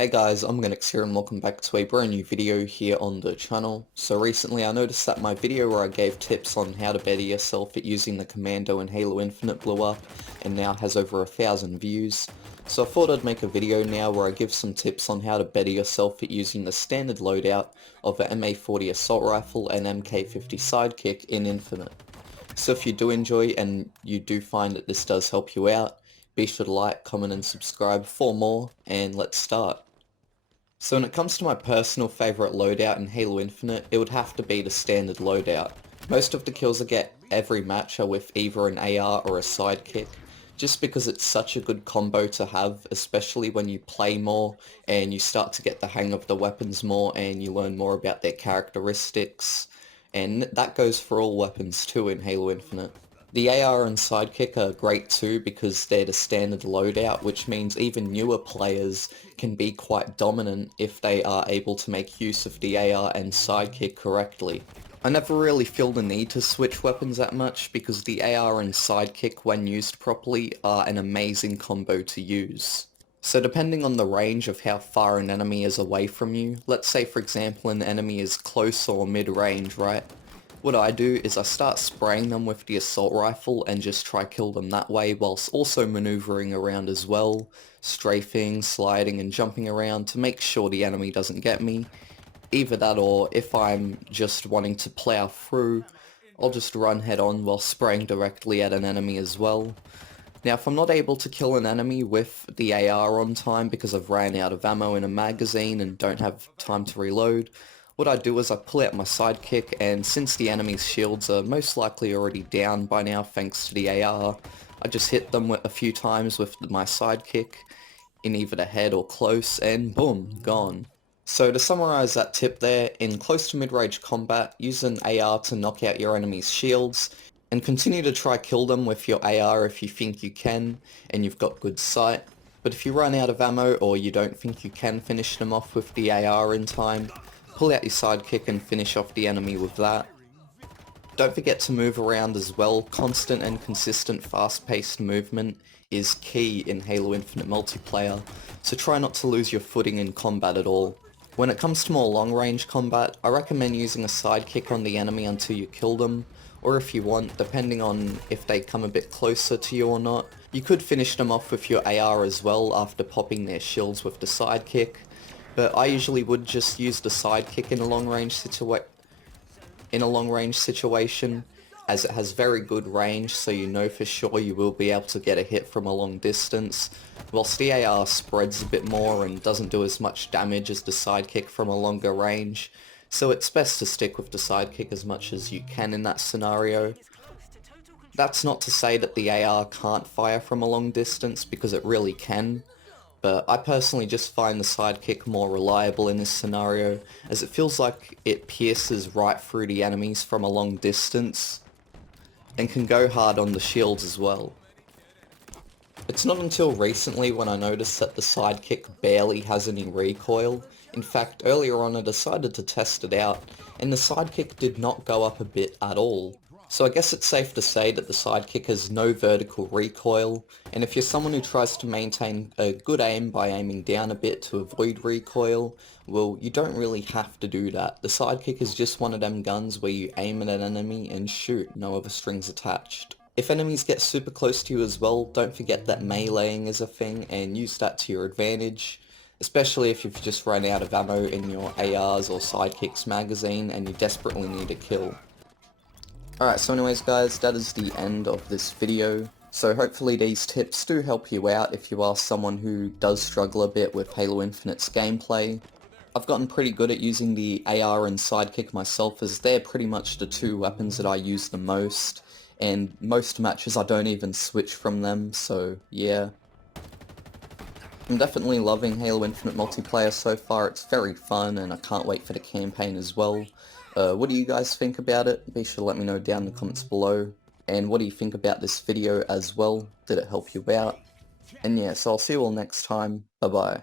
Hey guys, Omogonix here and welcome back to a brand new video here on the channel. So recently I noticed that my video where I gave tips on how to better yourself at using the commando in Halo Infinite blew up and now has over 1,000 views. So I thought I'd make a video now where I give some tips on how to better yourself at using the standard loadout of the MA40 assault rifle and MK50 Sidekick in Infinite. So if you do enjoy and you do find that this does help you out, be sure to like, comment and subscribe for more, and let's start. So when it comes to my personal favourite loadout in Halo Infinite, it would have to be the standard loadout. Most of the kills I get every match are with either an AR or a sidekick, just because it's such a good combo to have, especially when you play more and you start to get the hang of the weapons more and you learn more about their characteristics, and that goes for all weapons too in Halo Infinite. The AR and Sidekick are great too because they're the standard loadout, which means even newer players can be quite dominant if they are able to make use of the AR and Sidekick correctly. I never really feel the need to switch weapons that much because the AR and Sidekick, when used properly, are an amazing combo to use. So depending on the range of how far an enemy is away from you, let's say for example an enemy is close or mid-range, right? What I do is I start spraying them with the assault rifle and just try kill them that way whilst also maneuvering around as well, strafing, sliding and jumping around to make sure the enemy doesn't get me. Either that or if I'm just wanting to plow through, I'll just run head on while spraying directly at an enemy as well. Now if I'm not able to kill an enemy with the AR on time because I've ran out of ammo in a magazine and don't have time to reload, what I do is I pull out my sidekick, and since the enemy's shields are most likely already down by now thanks to the AR, I just hit them a few times with my sidekick in either the head or close and boom, gone. So to summarize that tip there, in close to mid-range combat, use an AR to knock out your enemy's shields, and continue to try kill them with your AR if you think you can and you've got good sight. But if you run out of ammo or you don't think you can finish them off with the AR in time, pull out your sidekick and finish off the enemy with that. Don't forget to move around as well. Constant and consistent fast-paced movement is key in Halo Infinite multiplayer, so try not to lose your footing in combat at all. When it comes to more long-range combat, I recommend using a sidekick on the enemy until you kill them, or if you want, depending on if they come a bit closer to you or not, you could finish them off with your AR as well after popping their shields with the sidekick. But I usually would just use the sidekick in a long-range situation, as it has very good range, so you know for sure you will be able to get a hit from a long distance, whilst the AR spreads a bit more and doesn't do as much damage as the sidekick from a longer range, so it's best to stick with the sidekick as much as you can in that scenario. That's not to say that the AR can't fire from a long distance, because it really can. But I personally just find the sidekick more reliable in this scenario, as it feels like it pierces right through the enemies from a long distance, and can go hard on the shields as well. It's not until recently when I noticed that the sidekick barely has any recoil. In fact, earlier on I decided to test it out, and the sidekick did not go up a bit at all. So I guess it's safe to say that the sidekick has no vertical recoil, and if you're someone who tries to maintain a good aim by aiming down a bit to avoid recoil, well, you don't really have to do that. The sidekick is just one of them guns where you aim at an enemy and shoot, no other strings attached. If enemies get super close to you as well, don't forget that meleeing is a thing and use that to your advantage, especially if you've just run out of ammo in your ARs or sidekicks magazine and you desperately need a kill. Alright, so anyways guys, that is the end of this video. So hopefully these tips do help you out if you are someone who does struggle a bit with Halo Infinite's gameplay. I've gotten pretty good at using the AR and Sidekick myself, as they're pretty much the two weapons that I use the most, and most matches I don't even switch from them, so yeah. I'm definitely loving Halo Infinite multiplayer so far. It's very fun and I can't wait for the campaign as well. What do you guys think about it? Be sure to let me know down in the comments below. And what do you think about this video as well? Did it help you out? And yeah, so I'll see you all next time. Bye bye.